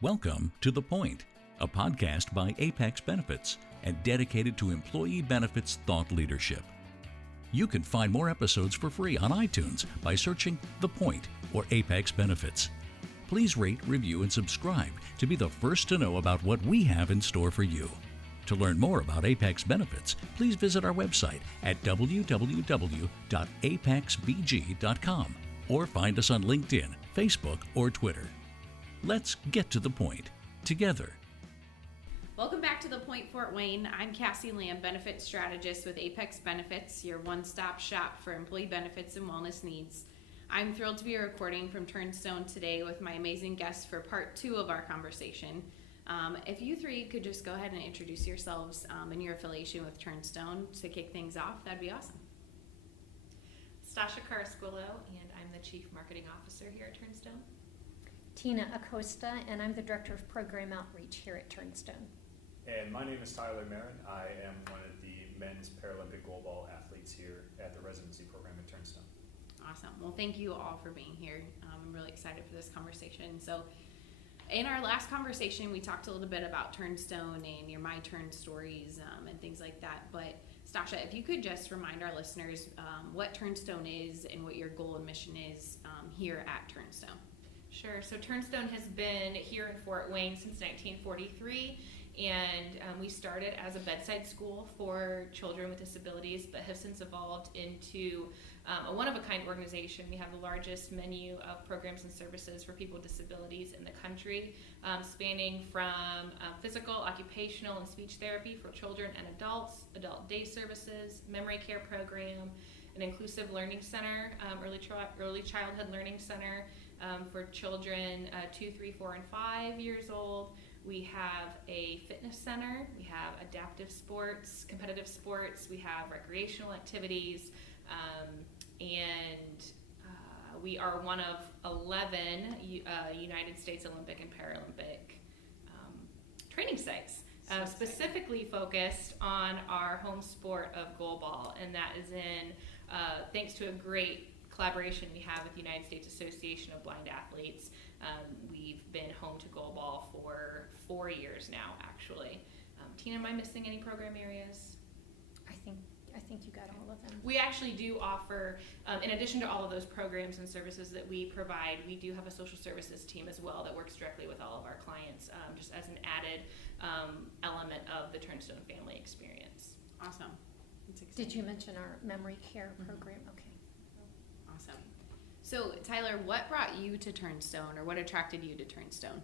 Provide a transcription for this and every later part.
Welcome to The Point, a podcast by Apex Benefits and dedicated to employee benefits thought leadership. You can find more episodes for free on iTunes by searching The Point or Apex Benefits. Please rate, review, and subscribe to be the first to know about what we have in store for you. To learn more about Apex Benefits, please visit our website at www.apexbg.com or find us on LinkedIn, Facebook, or Twitter. Let's get to the point together. Welcome back to The Point Fort Wayne. I'm Kassee Lamm, Benefits Strategist with Apex Benefits, your one-stop shop for employee benefits and wellness needs. I'm thrilled to be recording from Turnstone today with my amazing guests for part 2 of our conversation. If you three could just go ahead and introduce yourselves and your affiliation with Turnstone to kick things off, that'd be awesome. Stasha, Carasquillo, and I'm the Chief Marketing Officer here at Turnstone. Tina, Acosta, and I'm the Director of Program Outreach here at Turnstone. And my name is Tyler Merren. I am one of the men's Paralympic Goalball athletes here at the residency program at Turnstone. Awesome. Well, thank you all for being here. I'm really excited for this conversation. So, in our last conversation, we talked a little bit about Turnstone and your My Turn stories and things like that. But Stasha, if you could just remind our listeners what Turnstone is and what your goal and mission is here at Turnstone. Sure. So Turnstone has been here in Fort Wayne since 1943, and we started as a bedside school for children with disabilities, but have since evolved into a one-of-a-kind organization. We have the largest menu of programs and services for people with disabilities in the country, spanning from physical, occupational, and speech therapy for children and adults, adult day services, memory care program, an inclusive learning center, early childhood learning center for children 2, 3, 4, and 5 years old. We have a fitness center. We have adaptive sports, competitive sports. We have recreational activities, and we are one of 11 United States Olympic and Paralympic training sites. Specifically focused on our home sport of goalball, and that is in thanks to a great collaboration we have with the United States Association of Blind Athletes. We've been home to goalball for 4 years now, actually. Tina, am I missing any program areas? I think you got all of them. We actually do offer, in addition to all of those programs and services that we provide, we do have a social services team as well that works directly with all of our clients, just as an added element of the Turnstone family experience. Awesome. Did you mention our memory care program? Okay. Awesome. So, Tyler, what brought you to Turnstone, or what attracted you to Turnstone?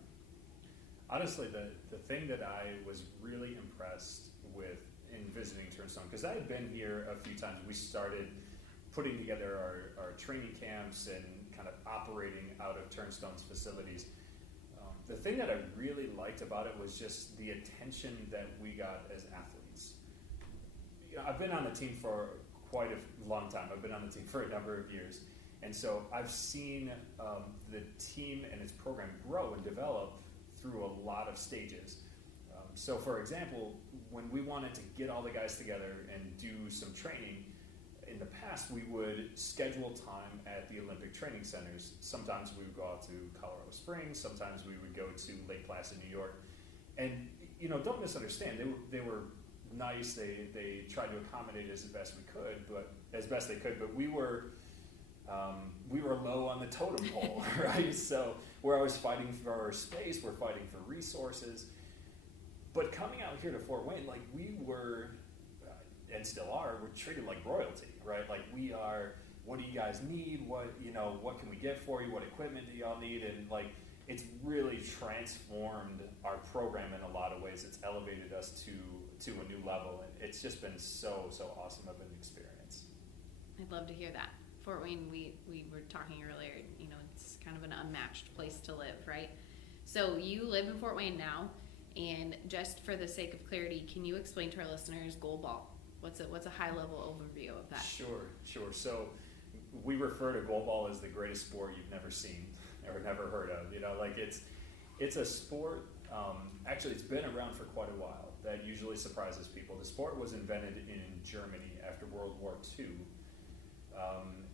Honestly, the thing that I was really impressed with in visiting Turnstone, because I had been here a few times. We started putting together our training camps and kind of operating out of Turnstone's facilities. The thing that I really liked about it was just the attention that we got as athletes. You know, I've been on the team for quite a long time. I've been on the team for a number of years. And so I've seen the team and its program grow and develop through a lot of stages. So for example, when we wanted to get all the guys together and do some training, in the past we would schedule time at the Olympic training centers. Sometimes we would go out to Colorado Springs, sometimes we would go to Lake Placid, New York. And, you know, don't misunderstand, they were nice, they tried to accommodate as best they could, but we were low on the totem pole, right? So we're always fighting for our space, we're fighting for resources. But coming out here to Fort Wayne, like we were, and still are, we're treated like royalty, right? Like we are, what do you guys need? What can we get for you? What equipment do y'all need? And like, it's really transformed our program in a lot of ways. It's elevated us to a new level. And it's just been so awesome of an experience. I'd love to hear that. Fort Wayne, we were talking earlier, you know, it's kind of an unmatched place to live, right? So you live in Fort Wayne now. And just for the sake of clarity, can you explain to our listeners Goalball? What's a high-level overview of that? Sure. So we refer to Goalball as the greatest sport you've never seen or never heard of. You know, like it's a sport, actually it's been around for quite a while. That usually surprises people. The sport was invented in Germany after World War II.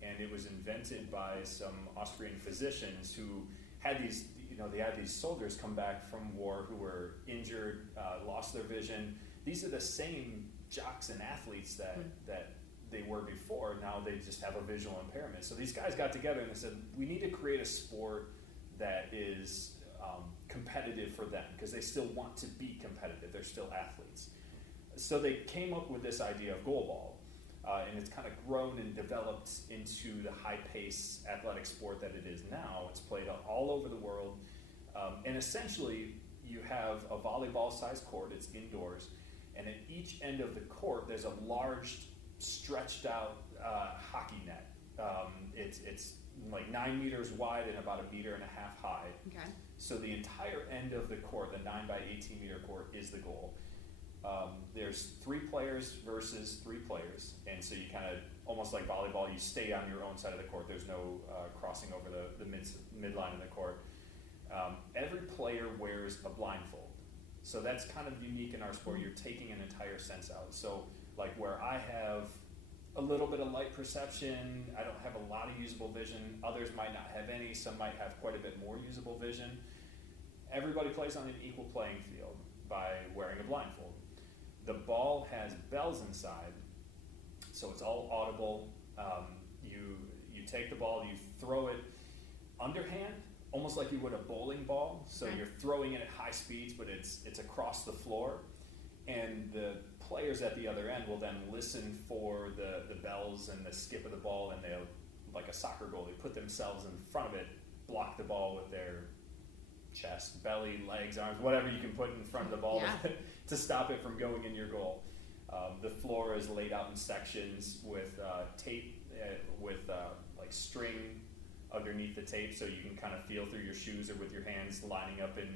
And it was invented by some Austrian physicians who had these, they had these soldiers come back from war who were injured, lost their vision. These are the same jocks and athletes that they were before. Now they just have a visual impairment. So these guys got together and they said, we need to create a sport that is competitive for them, because they still want to be competitive. They're still athletes. So they came up with this idea of Goalball, and it's kind of grown and developed into the high-pace athletic sport that it is now. It's played all over the world, and essentially you have a volleyball-sized court. It's indoors, and at each end of the court there's a large, stretched-out hockey net. It's like 9 meters wide and about 1.5 meters high. Okay. So the entire end of the court, the 9 by 18 meter court, is the goal. There's 3 players versus 3 players, and so you kind of, almost like volleyball, you stay on your own side of the court. There's no crossing over the midline of the court. Every player wears a blindfold, so that's kind of unique in our sport. You're taking an entire sense out. So like where I have a little bit of light perception, I don't have a lot of usable vision, others might not have any, some might have quite a bit more usable vision. Everybody plays on an equal playing field by wearing a blindfold. The ball has bells inside, so it's all audible. You take the ball, you throw it underhand, almost like you would a bowling ball. So you're throwing it at high speeds, but it's across the floor. And the players at the other end will then listen for the bells and the skip of the ball, and they'll, like a soccer goal, they put themselves in front of it, block the ball with their chest, belly, legs, arms, whatever you can put in front of the ball to stop it from going in your goal. The floor is laid out in sections with tape, with like string underneath the tape, so you can kind of feel through your shoes or with your hands lining up in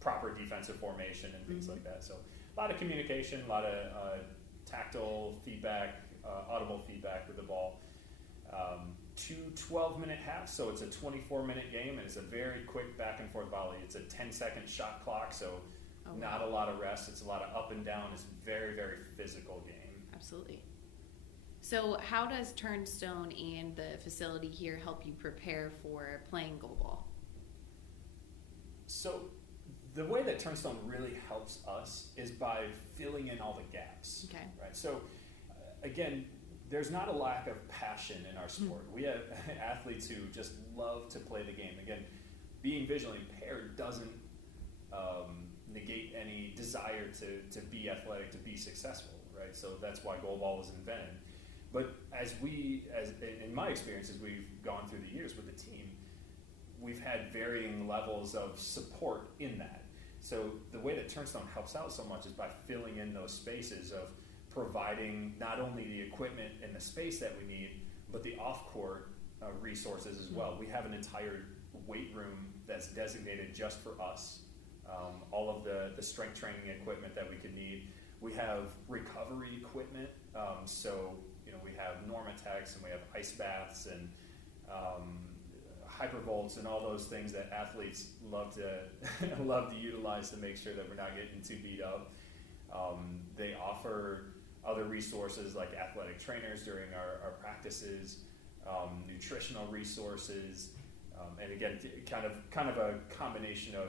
proper defensive formation and things like that. So a lot of communication, a lot of tactile feedback, audible feedback with the ball. 2 12-minute halves, so it's a 24-minute game, and it's a very quick back and forth volley. It's a 10-second shot clock, so not a lot of rest. It's a lot of up and down. It's a very, very physical game. Absolutely. So how does Turnstone and the facility here help you prepare for playing goalball? So the way that Turnstone really helps us is by filling in all the gaps. Okay. Right. So again, there's not a lack of passion in our sport. We have athletes who just love to play the game. Again, being visually impaired doesn't negate any desire to be athletic, to be successful, right? So that's why goalball was invented. But as in my experience, as we've gone through the years with the team, we've had varying levels of support in that. So the way that Turnstone helps out so much is by filling in those spaces of providing not only the equipment and the space that we need, but the off-court resources as well. We have an entire weight room that's designated just for us. All of the strength training equipment that we could need. We have recovery equipment, so we have Normatex, and we have ice baths and hypervolts and all those things that athletes love to utilize to make sure that we're not getting too beat up. They offer other resources like athletic trainers during our practices, nutritional resources, and again, kind of a combination of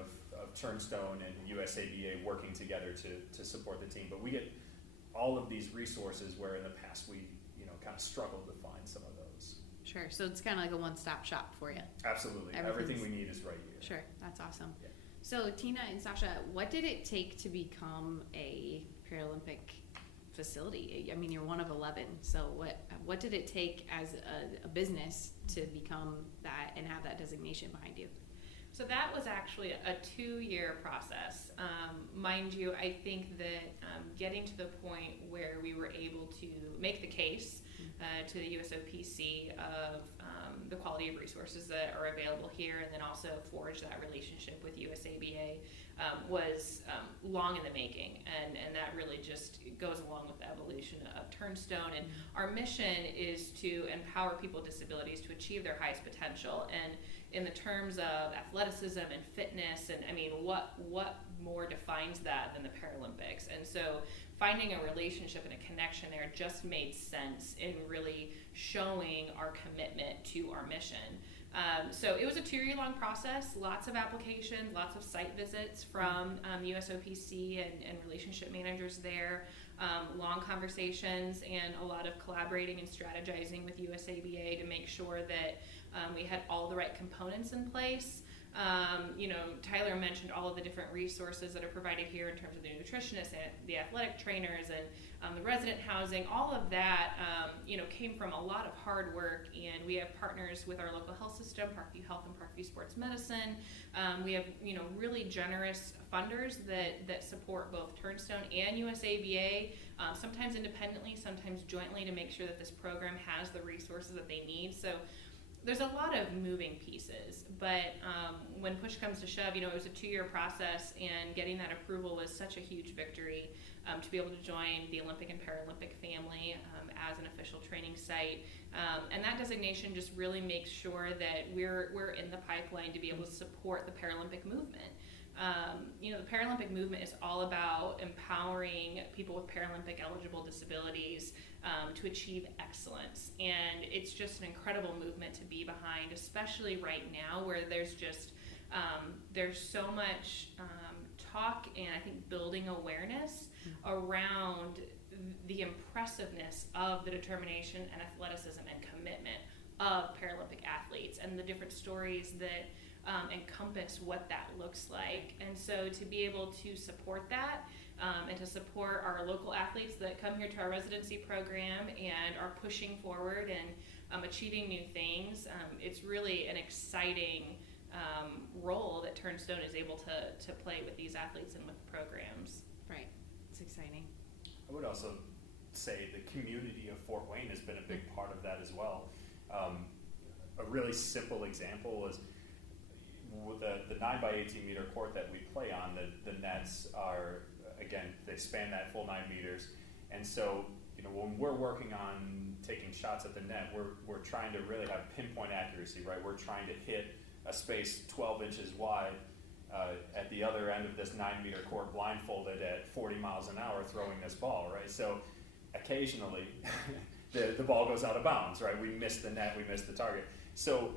Turnstone and USABA working together to support the team. But we get all of these resources where in the past we kind of struggled to find some of those. Sure. So it's kind of like a one-stop shop for you. Absolutely. Everything we need is right here. Sure. That's awesome. Yeah. So Tina and Stasha, what did it take to become a Paralympic facility? I mean, you're one of 11. So what did it take as a business to become that and have that designation behind you? So that was actually a 2-year process. Mind you, I think that getting to the point where we were able to make the case to the USOPC of the quality of resources that are available here, and then also forge that relationship with USABA was long in the making, and that really just goes along with the evolution of Turnstone. And our mission is to empower people with disabilities to achieve their highest potential. And in the terms of athleticism and fitness, and I mean, what more defines that than the Paralympics? And so finding a relationship and a connection there just made sense in really showing our commitment to our mission. So it was a 2-year-long process, lots of applications, lots of site visits from USOPC and relationship managers there, long conversations, and a lot of collaborating and strategizing with USABA to make sure that we had all the right components in place. Tyler mentioned all of the different resources that are provided here in terms of the nutritionists and the athletic trainers and the resident housing. All of that, came from a lot of hard work, and we have partners with our local health system, Parkview Health and Parkview Sports Medicine. We have, really generous funders that support both Turnstone and USABA, sometimes independently, sometimes jointly, to make sure that this program has the resources that they need. So there's a lot of moving pieces, but when push comes to shove, it was a 2-year process, and getting that approval was such a huge victory to be able to join the Olympic and Paralympic family as an official training site. And that designation just really makes sure that we're in the pipeline to be able to support the Paralympic movement. The Paralympic movement is all about empowering people with Paralympic eligible disabilities to achieve excellence. And it's just an incredible movement to be behind, especially right now where there's just, there's so much talk and I think building awareness around the impressiveness of the determination and athleticism and commitment of Paralympic athletes and the different stories that encompass what that looks like. And so to be able to support that and to support our local athletes that come here to our residency program and are pushing forward and achieving new things, it's really an exciting role that Turnstone is able to play with these athletes and with programs. Right, it's exciting. I would also say the community of Fort Wayne has been a big part of that as well. A really simple example is the 9x18 meter court that we play on. The nets are, again, they span that full 9 meters, and so when we're working on taking shots at the net, we're trying to really have pinpoint accuracy, right? We're trying to hit a space 12 inches wide at the other end of this 9 meter court, blindfolded at 40 miles an hour, throwing this ball, right? So occasionally the ball goes out of bounds, right? We miss the net, we miss the target. So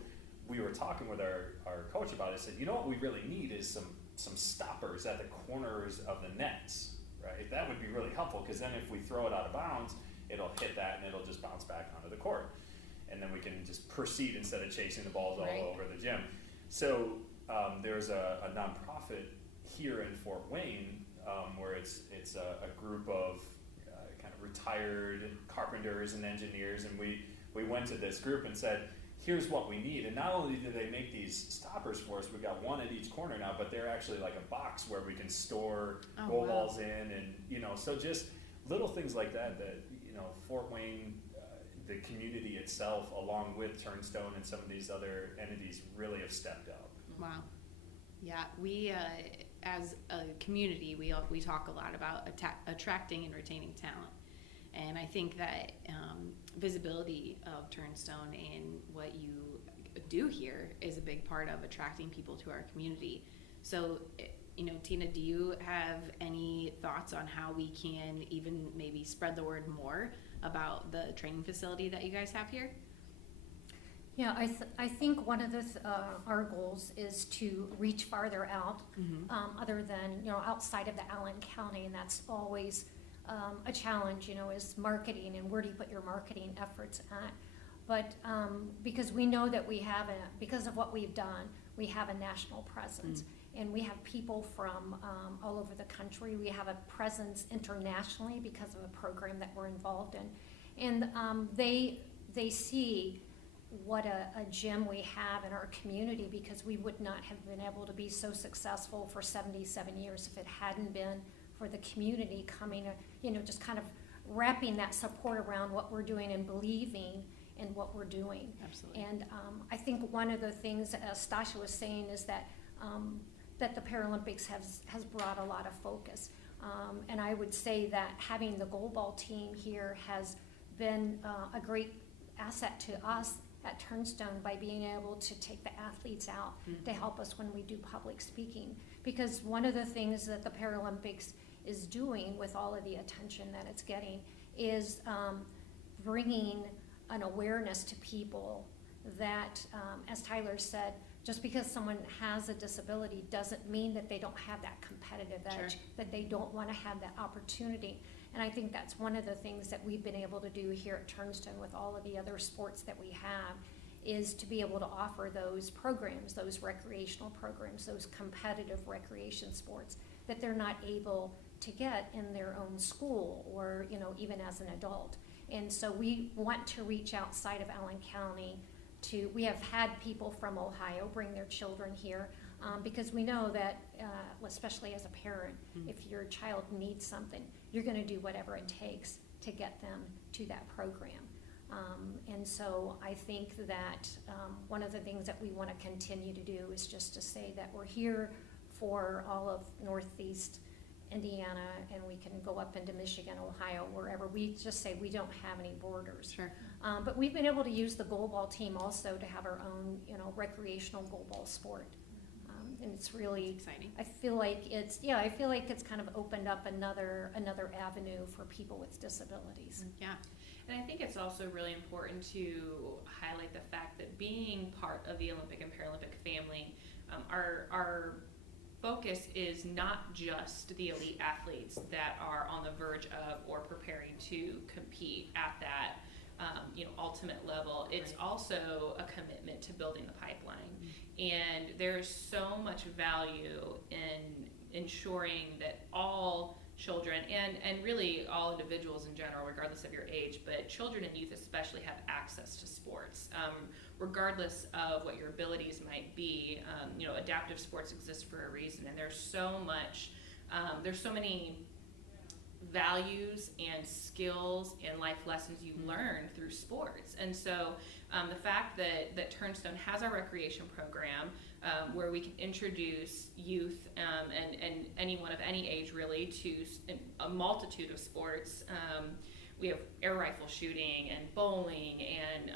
we were talking with our coach about it. Said, what we really need is some stoppers at the corners of the nets, right? That would be really helpful, because then if we throw it out of bounds, it'll hit that and it'll just bounce back onto the court, and then we can just proceed instead of chasing the balls all over the gym. So there's a nonprofit here in Fort Wayne where it's a group of kind of retired carpenters and engineers, and we went to this group and said, here's what we need. And not only do they make these stoppers for us, we've got one at each corner now, but they're actually like a box where we can store goalballs in, and so just little things like that Fort Wayne, the community itself, along with Turnstone and some of these other entities, really have stepped up. Wow. Yeah, we as a community, we talk a lot about attracting and retaining talent. And I think that visibility of Turnstone and what you do here is a big part of attracting people to our community. So, Tina, do you have any thoughts on how we can even maybe spread the word more about the training facility that you guys have here? Yeah, I think one of our goals is to reach farther out, other than, outside of the Allen County, and that's always a challenge, is marketing, and where do you put your marketing efforts at. But because we know that because of what we've done, we have a national presence, and we have people from all over the country. We have a presence internationally because of a program that we're involved in, and they see what a gem we have in our community, because we would not have been able to be so successful for 77 years if it hadn't been for the community coming, just kind of wrapping that support around what we're doing and believing in what we're doing. Absolutely. And I think one of the things, as Stasha was saying, is that that the Paralympics has brought a lot of focus. And I would say that having the Goalball team here has been a great asset to us at Turnstone by being able to take the athletes out to help us when we do public speaking. Because one of the things that the Paralympics is doing with all of the attention that it's getting is bringing an awareness to people that, as Tyler said, just because someone has a disability doesn't mean that they don't have that competitive edge, that they don't want to have that opportunity. And I think that's one of the things that we've been able to do here at Turnstone with all of the other sports that we have, is to be able to offer those programs, those recreational programs, those competitive recreation sports that they're not able to get in their own school or, even as an adult. And so we want to reach outside of Allen County. We have had people from Ohio bring their children here because we know that, especially as a parent, if your child needs something, you're going to do whatever it takes to get them to that program. And so I think that one of the things that we want to continue to do is just to say that we're here for all of Northeast Indiana, and we can go up into Michigan, Ohio, wherever. We just say we don't have any borders. Sure. But we've been able to use the Goalball team also to have our own, recreational goalball sport. And it's really exciting. I feel like it's kind of opened up another avenue for people with disabilities. Yeah. And I think it's also really important to highlight the fact that being part of the Olympic and Paralympic family, our focus is not just the elite athletes that are on the verge of or preparing to compete at that ultimate level. It's also a commitment to building the pipeline. And there's so much value in ensuring that all children and really all individuals in general, regardless of your age, but children and youth especially, have access to sports, regardless of what your abilities might be. Adaptive sports exist for a reason, and there's so many values and skills and life lessons you learn through sports. And so the fact that Turnstone has our recreation program where we can introduce youth and anyone of any age really to a multitude of sports. We have air rifle shooting and bowling and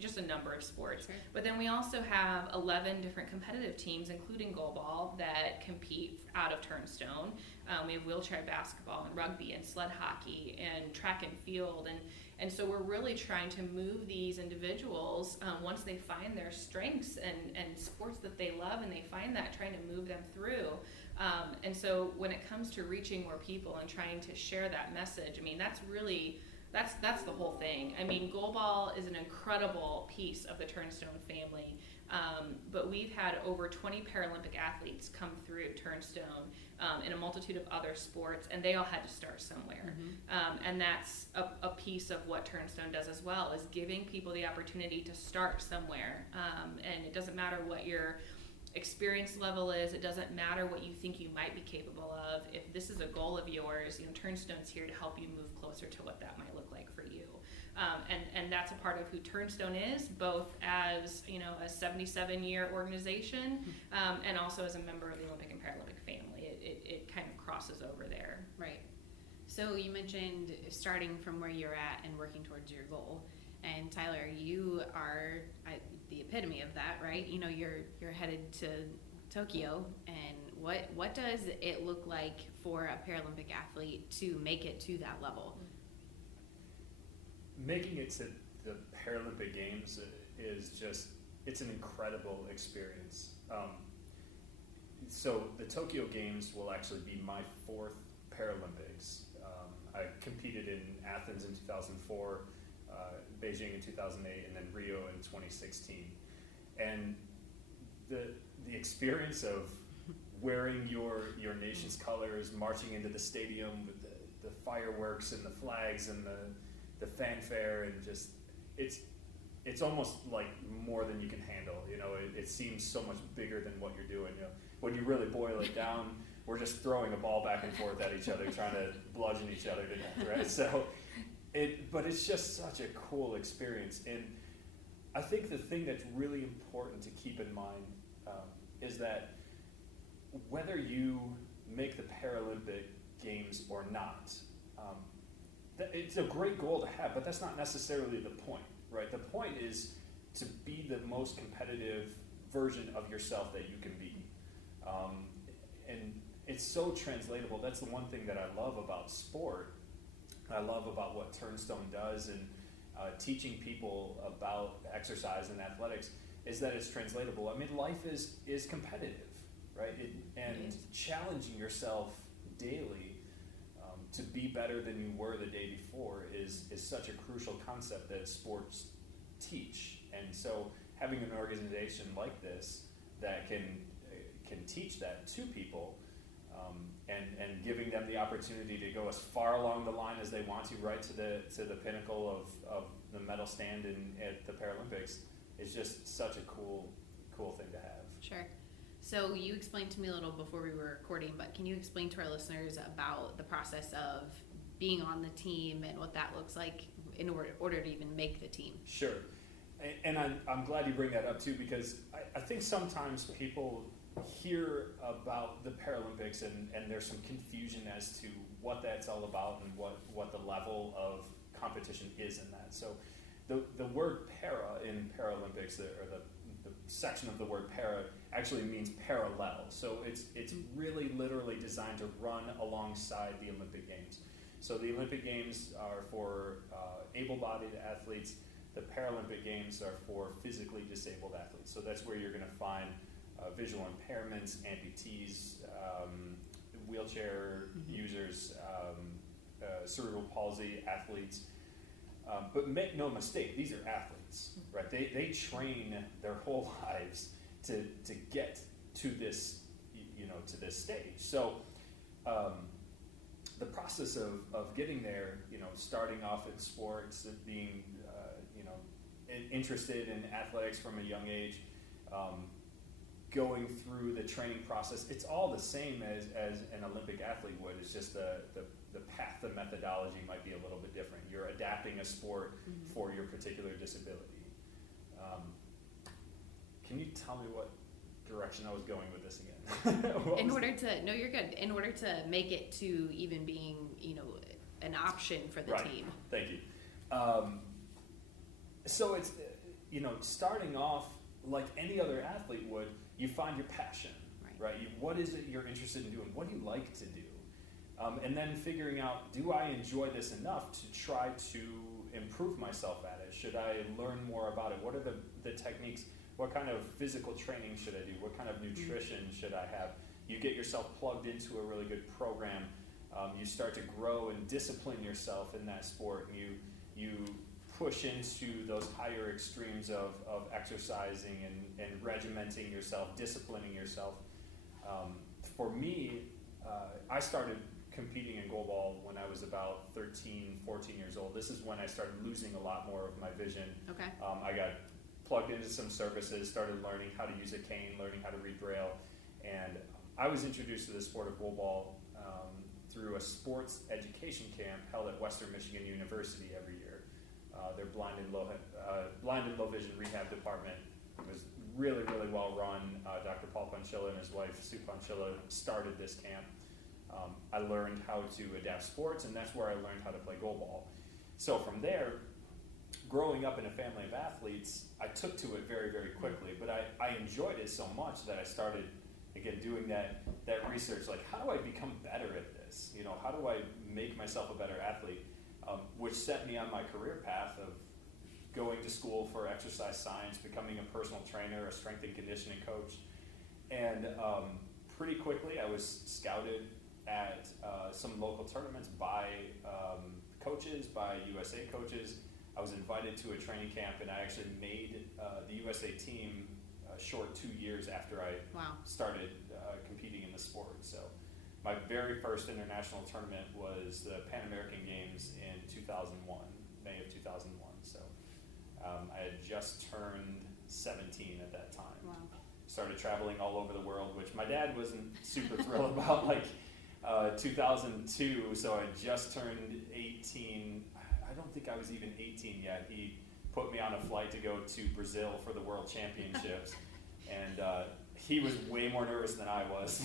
just a number of sports. Sure. But then we also have 11 different competitive teams, including Goalball, that compete out of Turnstone. We have wheelchair basketball and rugby and sled hockey and track and field. And so we're really trying to move these individuals, once they find their strengths and sports that they love and they find that, trying to move them through. And so when it comes to reaching more people and trying to share that message, that's the whole thing. Goalball is an incredible piece of the Turnstone family, but we've had over 20 Paralympic athletes come through Turnstone in a multitude of other sports, and they all had to start somewhere. And that's a piece of what Turnstone does as well, is giving people the opportunity to start somewhere. And it doesn't matter what your experience level is, it doesn't matter what you think you might be capable of. If this is a goal of yours, Turnstone's here to help you move closer to what that might look like for you. And that's a part of who Turnstone is, both as a 77-year organization and also as a member of the Olympic and Paralympic family. It kind of crosses over there. Right. So you mentioned starting from where you're at and working towards your goal. And Tyler, you are the epitome of that, right? You're headed to Tokyo, and what does it look like for a Paralympic athlete to make it to that level? Making it to the Paralympic Games it's an incredible experience. So the Tokyo Games will actually be my 4th Paralympics. I competed in Athens in 2004, Beijing in 2008, and then Rio in 2016. And the experience of wearing your nation's colors, marching into the stadium with the fireworks and the flags and the fanfare, and just it's almost like more than you can handle. It seems so much bigger than what you're doing. When you really boil it down, we're just throwing a ball back and forth at each other, trying to bludgeon each other to death, right? So, but it's just such a cool experience. And I think the thing that's really important to keep in mind is that whether you make the Paralympic Games or not, it's a great goal to have, but that's not necessarily the point, right? The point is to be the most competitive version of yourself that you can be. And it's so translatable. That's the one thing that I love about sport. I love about what Turnstone does, and teaching people about exercise and athletics is that it's translatable. I mean, life is competitive, right? And challenging yourself daily to be better than you were the day before is such a crucial concept that sports teach. And so having an organization like this that can teach that to people, and giving them the opportunity to go as far along the line as they want to, right to the pinnacle of the medal stand at the Paralympics, is just such a cool thing to have. Sure. So you explained to me a little before we were recording, but can you explain to our listeners about the process of being on the team and what that looks like in order to even make the team? Sure. And I'm glad you bring that up too, because I think sometimes people hear about the Paralympics and there's some confusion as to what that's all about and what the level of competition is in that. So the word para in Paralympics, or the section of the word para, actually means parallel. So it's really literally designed to run alongside the Olympic Games. So the Olympic Games are for able-bodied athletes. The Paralympic Games are for physically disabled athletes. So that's where you're going to find visual impairments, amputees, wheelchair users, cerebral palsy athletes. But make no mistake, these are athletes, right? They train their whole lives to get to this, to this stage. So the process of getting there, starting off in sports and being, interested in athletics from a young age, going through the training process, it's all the same as an Olympic athlete would. It's just the path, the methodology might be a little bit different. You're adapting a sport for your particular disability. Can you tell me what direction I was going with this again? You're good. In order to make it to even being, an option for the team. Thank you. So it's, starting off like any other athlete would, you find your passion, right? What is it you're interested in doing? What do you like to do? And then figuring out, do I enjoy this enough to try to improve myself at it? Should I learn more about it? What are the techniques? What kind of physical training should I do? What kind of nutrition should I have? You get yourself plugged into a really good program. You start to grow and discipline yourself in that sport. You push into those higher extremes of exercising and regimenting yourself, disciplining yourself. For me, I started competing in goalball when I was about 13, 14 years old. This is when I started losing a lot more of my vision. Okay. I got plugged into some services, started learning how to use a cane, learning how to read Braille, and I was introduced to the sport of goalball through a sports education camp held at Western Michigan University every year. Their blind and low vision rehab department was really, really well run. Dr. Paul Ponchilla and his wife Sue Ponchilla started this camp. I learned how to adapt sports, and that's where I learned how to play goalball. So from there, growing up in a family of athletes, I took to it very, very quickly, but I enjoyed it so much that I started, again, doing that research, like, how do I become better at this? How do I make myself a better athlete? Which set me on my career path of going to school for exercise science, becoming a personal trainer, a strength and conditioning coach. And pretty quickly I was scouted at some local tournaments by coaches, by USA coaches. I was invited to a training camp, and I actually made the USA team a short 2 years after I started competing in the sport. So my very first international tournament was the Pan American Games in 2001, May of 2001. So I had just turned 17 at that time. Wow. Started traveling all over the world, which my dad wasn't super thrilled about, 2002, so I just turned 18. I don't think I was even 18 yet. He put me on a flight to go to Brazil for the World Championships, and he was way more nervous than I was.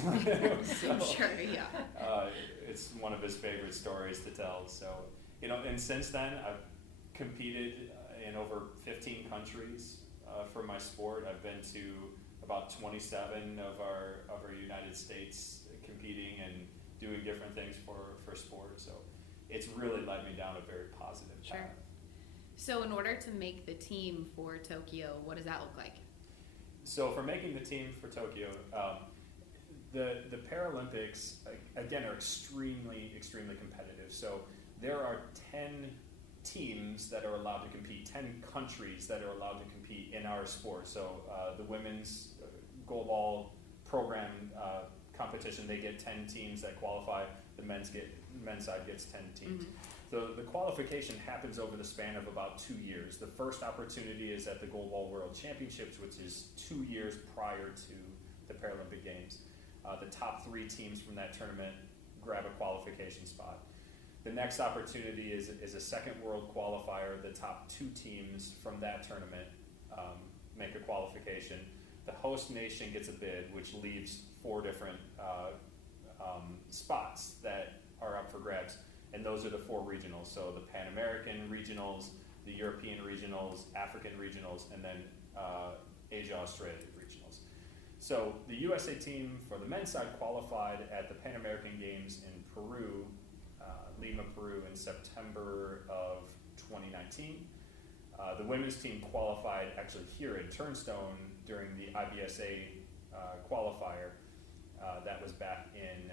So, I'm sure, yeah. It's one of his favorite stories to tell. So, and since then, I've competed in over 15 countries for my sport. I've been to about 27 of our United States competing and doing different things for sport. So it's really led me down a very positive path. Sure. So in order to make the team for Tokyo, what does that look like? So for making the team for Tokyo, the Paralympics, again, are extremely competitive. So there are 10 teams that are allowed to compete, 10 countries that are allowed to compete in our sport. So the women's goalball program competition, they get 10 teams that qualify. The men's side gets 10 teams. Mm-hmm. So the qualification happens over the span of about 2 years. The first opportunity is at the Goalball World Championships, which is 2 years prior to the Paralympic Games. The top 3 teams from that tournament grab a qualification spot. The next opportunity is a second world qualifier. The top 2 teams from that tournament make a qualification. The host nation gets a bid, which leaves 4 different spots that are up for grabs. And those are the 4 regionals. So the Pan American regionals, the European regionals, African regionals, and then Asia-Australia regionals. So the USA team for the men's side qualified at the Pan American Games in Peru, Lima, Peru in September of 2019. The women's team qualified actually here in Turnstone during the IBSA qualifier. That was back in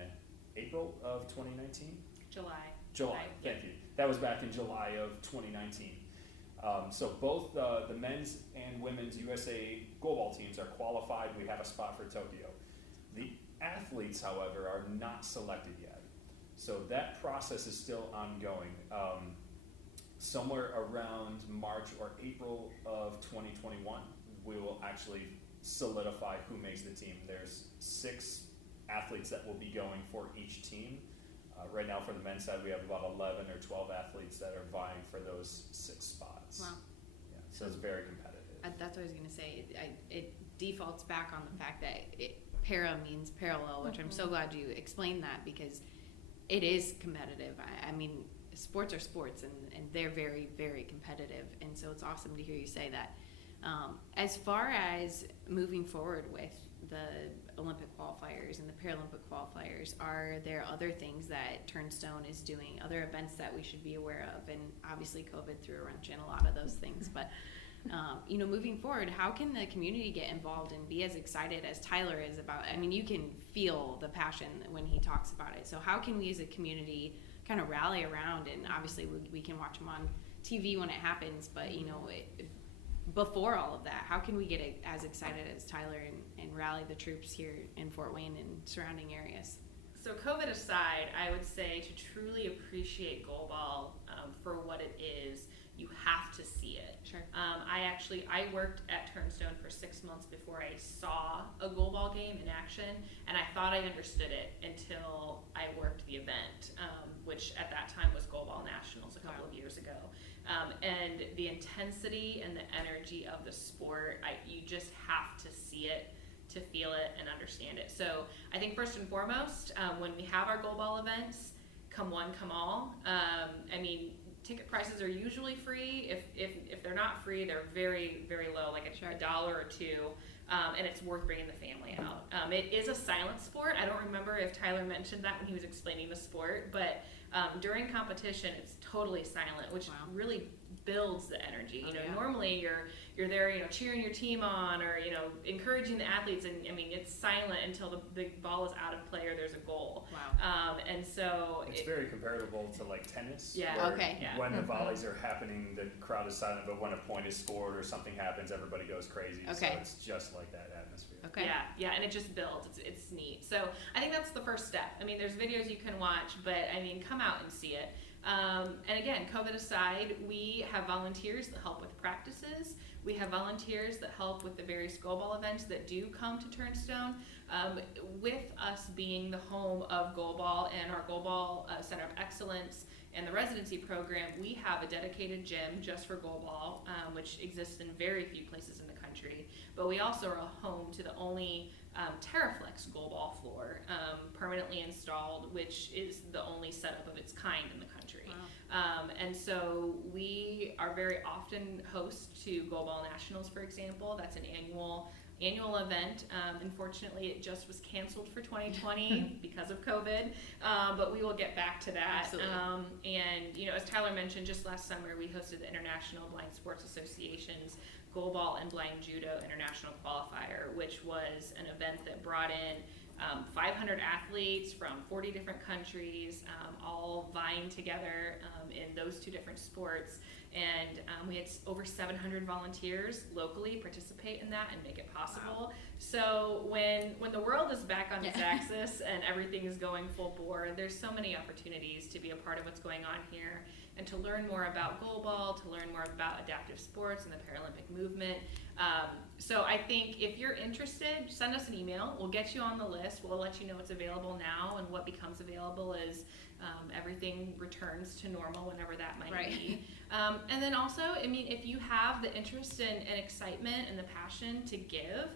April of 2019. July, thank you. That was back in July of 2019. So both the men's and women's USA goalball teams are qualified. We have a spot for Tokyo. The athletes, however, are not selected yet. So that process is still ongoing. Somewhere around March or April of 2021, we will actually solidify who makes the team. There's 6 athletes that will be going for each team. Right now for the men's side, we have about 11 or 12 athletes that are vying for those 6 spots. Wow. Yeah, so it's very competitive. That's what I was going to say. It defaults back on the fact that para means parallel, which I'm so glad you explained that, because it is competitive. I mean, sports are sports, and they're very, very competitive. And so it's awesome to hear you say that. As far as moving forward with the Olympic qualifiers and the Paralympic qualifiers, are there other things that Turnstone is doing, other events that we should be aware of? And obviously COVID threw a wrench in a lot of those things, but moving forward, how can the community get involved and be as excited as Tyler is about it? I mean, you can feel the passion when he talks about it. So how can we as a community kind of rally around? And obviously we can watch him on TV when it happens, but before all of that, how can we get as excited as Tyler and rally the troops here in Fort Wayne and surrounding areas? So COVID aside, I would say to truly appreciate goalball for what it is, you have to see it. Sure. I worked at Turnstone for 6 months before I saw a goalball game in action, and I thought I understood it until I worked the event, which at that time was Goalball Nationals a couple of years ago. And the intensity and the energy of the sport, you just have to see it to feel it and understand it. So I think first and foremost, when we have our goalball events, come one, come all. Ticket prices are usually free. If they're not free, they're very, very low, like $1 or $2, and it's worth bringing the family out. It is a silent sport. I don't remember if Tyler mentioned that when he was explaining the sport, but during competition, it's totally silent, which really builds the energy. Normally you're there, cheering your team on or encouraging the athletes, and it's silent until the ball is out of play or there's a goal. Wow. And so it's very comparable to like tennis. Yeah. Where Okay. When the volleys are happening, the crowd is silent, but when a point is scored or something happens, everybody goes crazy. Okay. So it's just like that atmosphere. Okay. Yeah, and it just builds. It's neat. So I think that's the first step. There's videos you can watch, but come out and see it. And again, COVID aside, we have volunteers that help with practices. We have volunteers that help with the various goalball events that do come to Turnstone. With us being the home of goalball and our goalball Center of Excellence and the residency program, we have a dedicated gym just for goalball, which exists in very few places in the country. But we also are a home to the only Terraflex goalball floor permanently installed, which is the only setup of its kind in the country. Wow. And so we are very often host to Goalball Nationals, for example. That's an annual annual event. Unfortunately, it just was canceled for 2020 because of COVID, but we will get back to that. Absolutely. And, you know, as Tyler mentioned, just last summer we hosted the International Blind Sports Association's Goalball and Blind Judo International Qualifier, which was an event that brought in 500 athletes from 40 different countries, all vying together in those two different sports. And we had over 700 volunteers locally participate in that and make it possible. Wow. So when the world is back on its axis and everything is going full bore, there's so many opportunities to be a part of what's going on here and to learn more about goalball, to learn more about adaptive sports and the Paralympic movement. So I think if you're interested, send us an email. We'll get you on the list. We'll let you know what's available now, and what becomes available as everything returns to normal, whenever that might be. And then also, I mean, if you have the interest and excitement and the passion to give,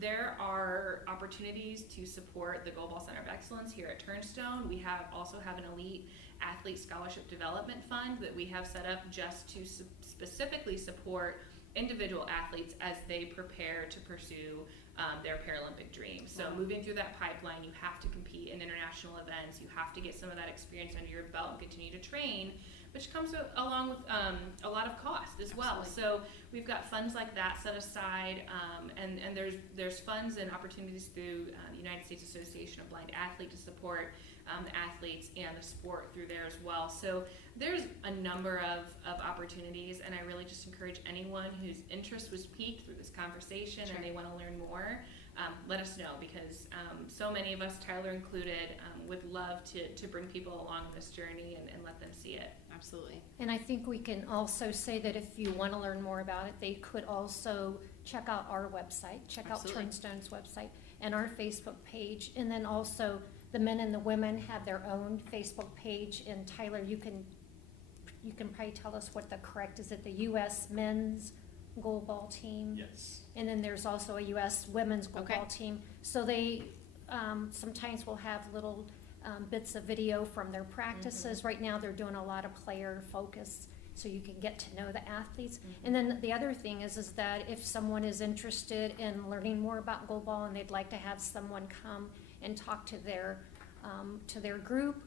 there are opportunities to support the Goalball Center of Excellence here at Turnstone. We also have an elite athlete scholarship development fund that we have set up just to specifically support individual athletes as they prepare to pursue their Paralympic dreams. So moving through that pipeline, you have to compete in international events, you have to get some of that experience under your belt and continue to train, which comes along with a lot of cost as well. So we've got funds like that set aside, and there's funds and opportunities through the United States Association of Blind Athletes to support the athletes and the sport through there as well. So there's a number of opportunities, and I really just encourage anyone whose interest was piqued through this conversation and they want to learn more, let us know, because so many of us, Tyler included, would love to bring people along this journey and let them see it. Absolutely. And I think we can also say that if you want to learn more about it, they could also check out our website, check Absolutely. out Turnstone's website and our Facebook page. And then also the men and the women have their own Facebook page. And Tyler, you can probably tell us what the correct, is it the U.S. men's goalball team? Yes. And then there's also a U.S. women's goalball team. So they sometimes will have little bits of video from their practices. Right now they're doing a lot of player focus, so you can get to know the athletes. And then the other thing is that if someone is interested in learning more about goalball and they'd like to have someone come and talk to their group,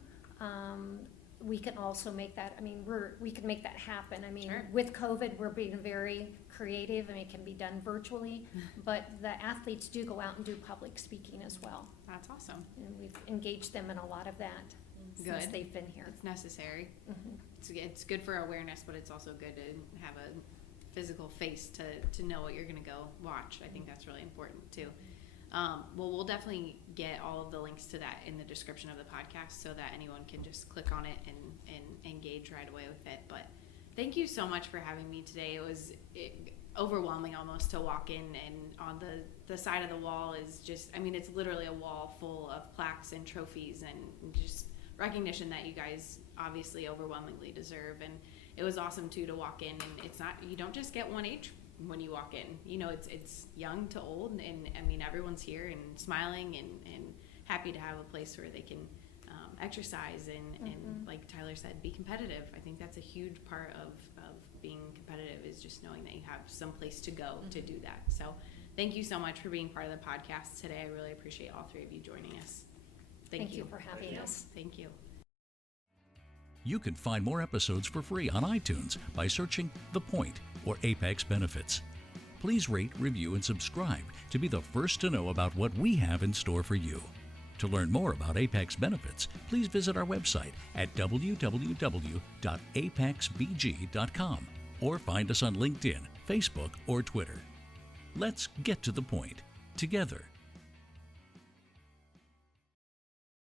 we can also make that, I mean, we can make that happen. I mean, Sure. with COVID, we're being very creative, and it can be done virtually, but the athletes do go out and do public speaking as well. That's awesome. And we've engaged them in a lot of that since Good. they've been here. It's necessary. Mhm. It's good for awareness, but it's also good to have a physical face to know what you're going to go watch. I think that's really important too. Well, we'll definitely get all of the links to that in the description of the podcast so that anyone can just click on it and engage right away with it. But thank you so much for having me today. It was overwhelming almost to walk in, and on the side of the wall is just, I mean, it's literally a wall full of plaques and trophies and just recognition that you guys obviously overwhelmingly deserve. And it was awesome too to walk in, and it's not, you don't just get one age when you walk in, you know, it's young to old, and I mean, everyone's here and smiling and happy to have a place where they can exercise and like Tyler said, be competitive. I think that's a huge part of being competitive, is just knowing that you have some place to go to do that. So thank you so much for being part of the podcast today. I really appreciate all three of you joining us. Thank you for having us. Thank you. You can find more episodes for free on iTunes by searching The Point or Apex Benefits. Please rate, review, and subscribe to be the first to know about what we have in store for you. To learn more about Apex Benefits, please visit our website at www.apexbg.com or find us on LinkedIn, Facebook, or Twitter. Let's get to the point together.